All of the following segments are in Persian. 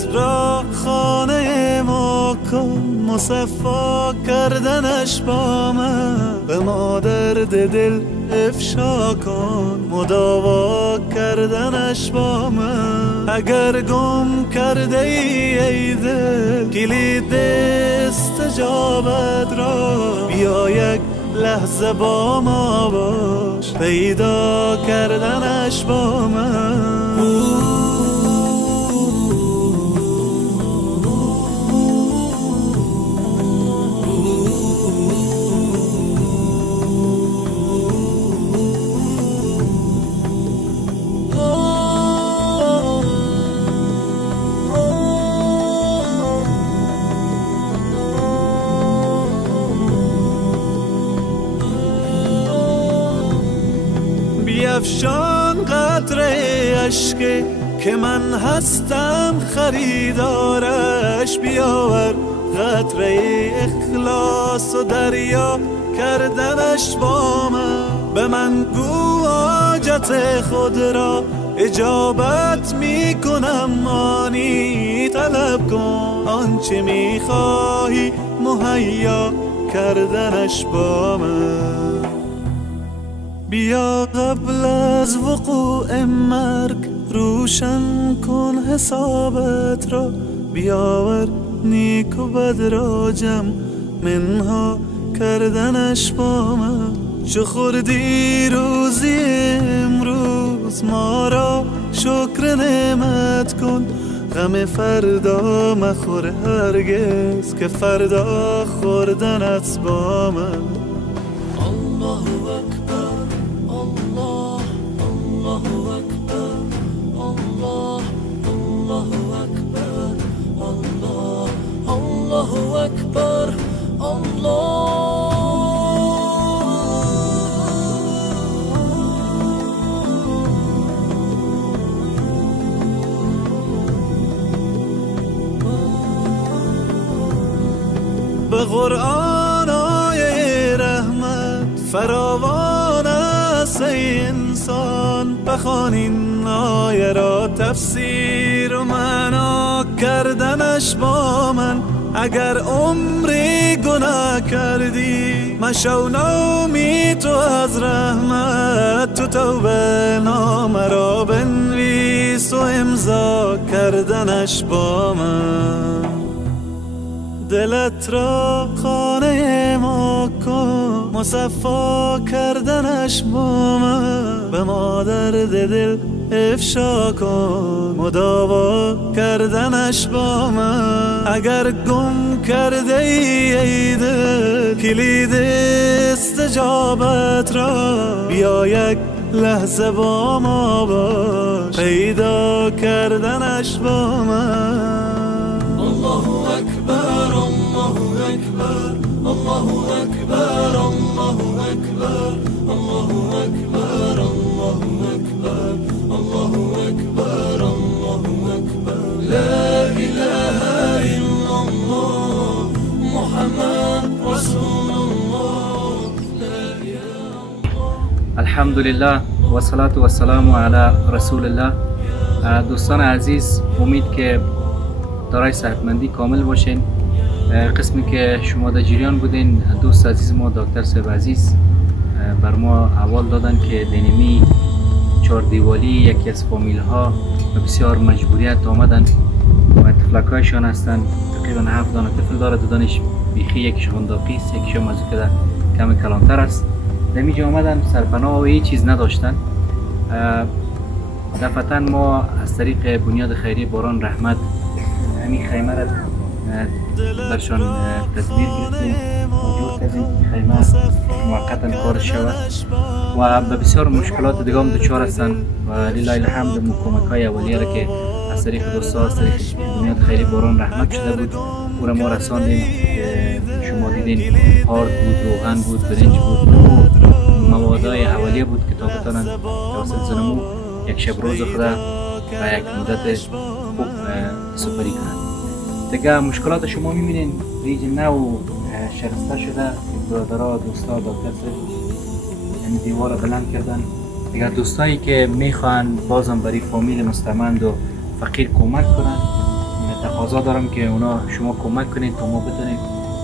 دلت را خانه ما کن، مصفا کردنش با من. به ما درد دل افشا کن، مداوا کردنش با من. اگر گم کرده ای دل کلید استجابت را، بیا یک لحظه با ما باش، پیدا کردنش با من. بیفشان قطره اشک که من هستم خریدارش، بیاور قطره اخلاص و دریا کردنش با من. به من گو حاجت خود را اجابت می کنم، آنی طلب کن آنچه می خواهی مهیا کردنش با من. بیا قبل از وقوع مرگ روشن کن حسابت را، بیاور نیک و بد را جمع منها کردنش با من. چو خوردی روزی امروز ما را شکر نعمت کن، غم فردا مخور هرگز که فردا خوردنت با من. الله اکبر الله، الله اکبر الله، الله اکبر الله، الله اکبر الله. به قرآن آیه رحمت فراوان است ای انسان، بخوان این آیه را تفسیر و معنا کردنش با من. اگر عمری گناه کردی مشو نومی تو از رحمت، تو توبه نامه را بنویس و امضا کردنش با من. دلت را خانه ما کن، مصفا کردنش با من. به ما درد دل افشا کن، مداوا کردنش با من. اگر گم کرده ای دل کلید استجابت را، بیا یک لحظه با ما باش، پیدا کردنش با من. الله اکبر الله اکبر الله اکبر الله اکبر الله اکبر الله اکبر الله اکبر الله اکبر. لا اله الا الله محمد رسول الله. الحمد لله و الصلاة و السلام علی رسول الله. دوستان عزیز، امید که دارای صحتمندی کامل باشین. قسمی که شما در جریان بودین، دوست عزیز ما دکتر صاحب عزیز بر ما احوال دادن که دینمی چهار دیوالی یکی از فامیل ها و بسیار مجبوریت آمدن و طفلکایشان هستن. تقریبا 7 دانه طفل داره، دادنش بیخی، یکیش غنداقی است، یکیش مزوکه کم کلانتر است. دمیجا آمدن سرپناه و هیچ چیز نداشتن. دفعتا ما از طریق بنیاد خیریه باران رحمت همین خیمه را درشان تدبیر گرفتیم، موجود کردیم خیمه موقتا کار شود و به بسیار مشکلات دیگه هم دچار هستن و لله الحمد کمک‌های اولیه را که از طریق دوستا از طریق بنیاد خیریه باران رحمت شده بود او را ما رساندیم که شما دیدین آرد بود، روغن بود، برنج بود، موادهای اولیه بود که تا بتانن توسط زنمو یک شب روز خود و یک مدت خوب سپری کنند. دیگه مشکلات شما میبینین ریج نو شکسته شده، برادرها دوستا دکتر یعنی دیوار بلند کردن. دیگه دوستایی که میخوان بازم برای فامیل مستمند و فقیر کمک کنن، تقاضا دارم که اونا شما کمک کنید تا ما بتونیم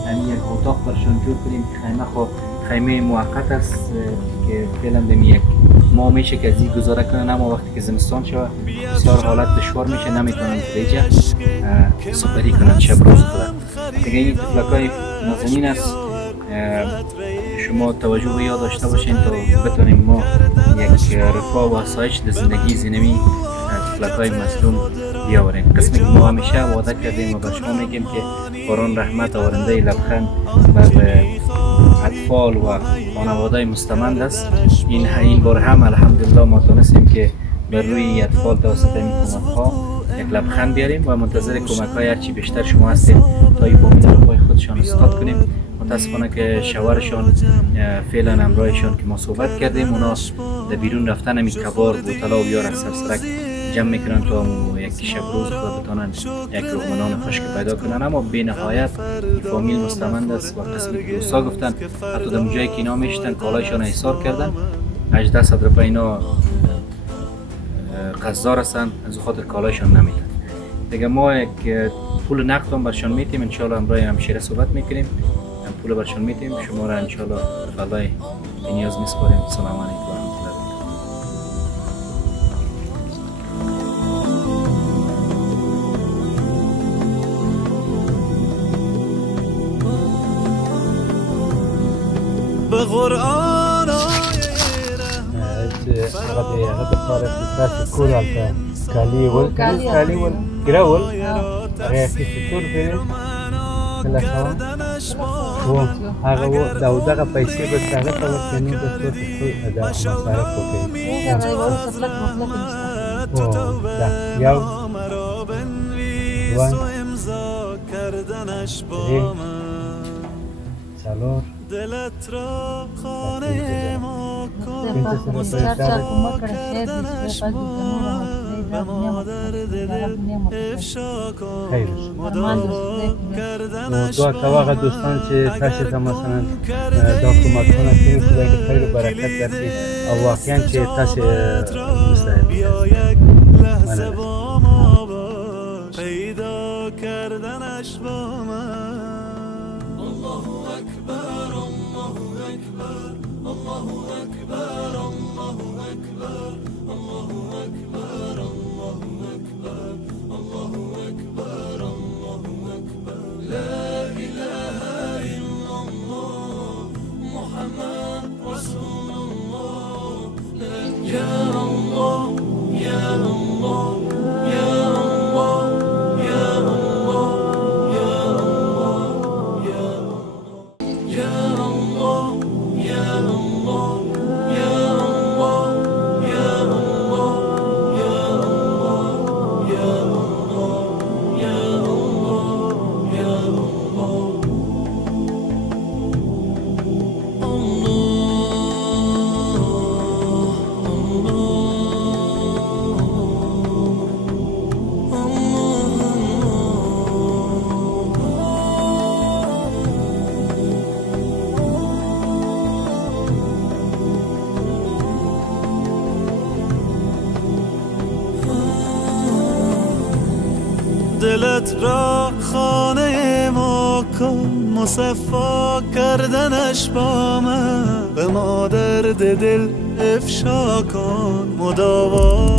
همین یک اتاق برشان جور کنیم. خیمه خب خیمه موقت است که فعلا به یک ما میشه که از این گذاره کنن، اما وقتی که زمستان شود بسیار حالت دشوار میشه، نمیتونن دیگه سپری کنن شب روز خودن. دیگه این طفلکای نازنین است، شما توجه به یاد داشته باشین تا بتونیم ما یک رفاه و آسایش در زندگی زینمی طفلکای مظلوم بیاوریم. قسمی که ما همیشه وعده کردیم و به شما میگیم که باران رحمت آورنده لبخند بر اطفال و خانواده مستمند است. این بار هم الحمدلله ما تونستیم که بر روی اطفال توسط این کمک ها یک لبخند بیاریم و منتظر کمک های هرچی بیشتر شما هستیم تا این فامیل رو پای خودشان استاد کنیم. متاسفانه که شوهرشان فعلا همراهشان که ما صحبت کردیم، اونا در بیرون رفتن همین کبار بوتلا و بیار از سرسرک جمع میکنن تا یک شب روز خود بتانن یک لقمه خشک پیدا کنن. اما به نهایت فامیل مستمند است و قسمی که دوستا گفتن حتی در جایی که اینا میشتن کالایشان ایثار کردن 1800 روپیه اینا قرضدار هستن، از خاطر کالایشان نمیدن. دیگه ما یک پول نقد هم برشان میتیم، انشالله امروز همشیره صحبت میکنیم، پول برشان میتیم. شما را انشالله بالای نیاز میسپاریم. سلام علیکم و رحمت الله. به قرآن هغه د پاره چې تاسو کول هلته کالي ول کالي ول ګراول هغه چې ټول به کله شو هغه و دغه پیسې به هغه ته ورکړي د ټول د مصارف وکړي یو سالور دلت را خانه ما کن به مادر دل افشا کن دعا کوه هغه دوستان چې تاسو ته مثلا دا کومکونه کوي خدای دې خیر و برکت درکړي او واقعا چې تاسو بیا یک لحظه با ما باش پیدا کردنش با من. الله اکبر الله اکبر الله اکبر الله اکبر الله اکبر الله اکبر الله اکبر الله اکبر لا اله الا الله محمد رسول الله یا الله یا الله یا الله یا الله یا الله یا الله یا الله یا الله یا الله یا الله یا الله یا الله یا دلت را خانه ما کن مصفا کردنش با من به مادر دل افشا کن مداوا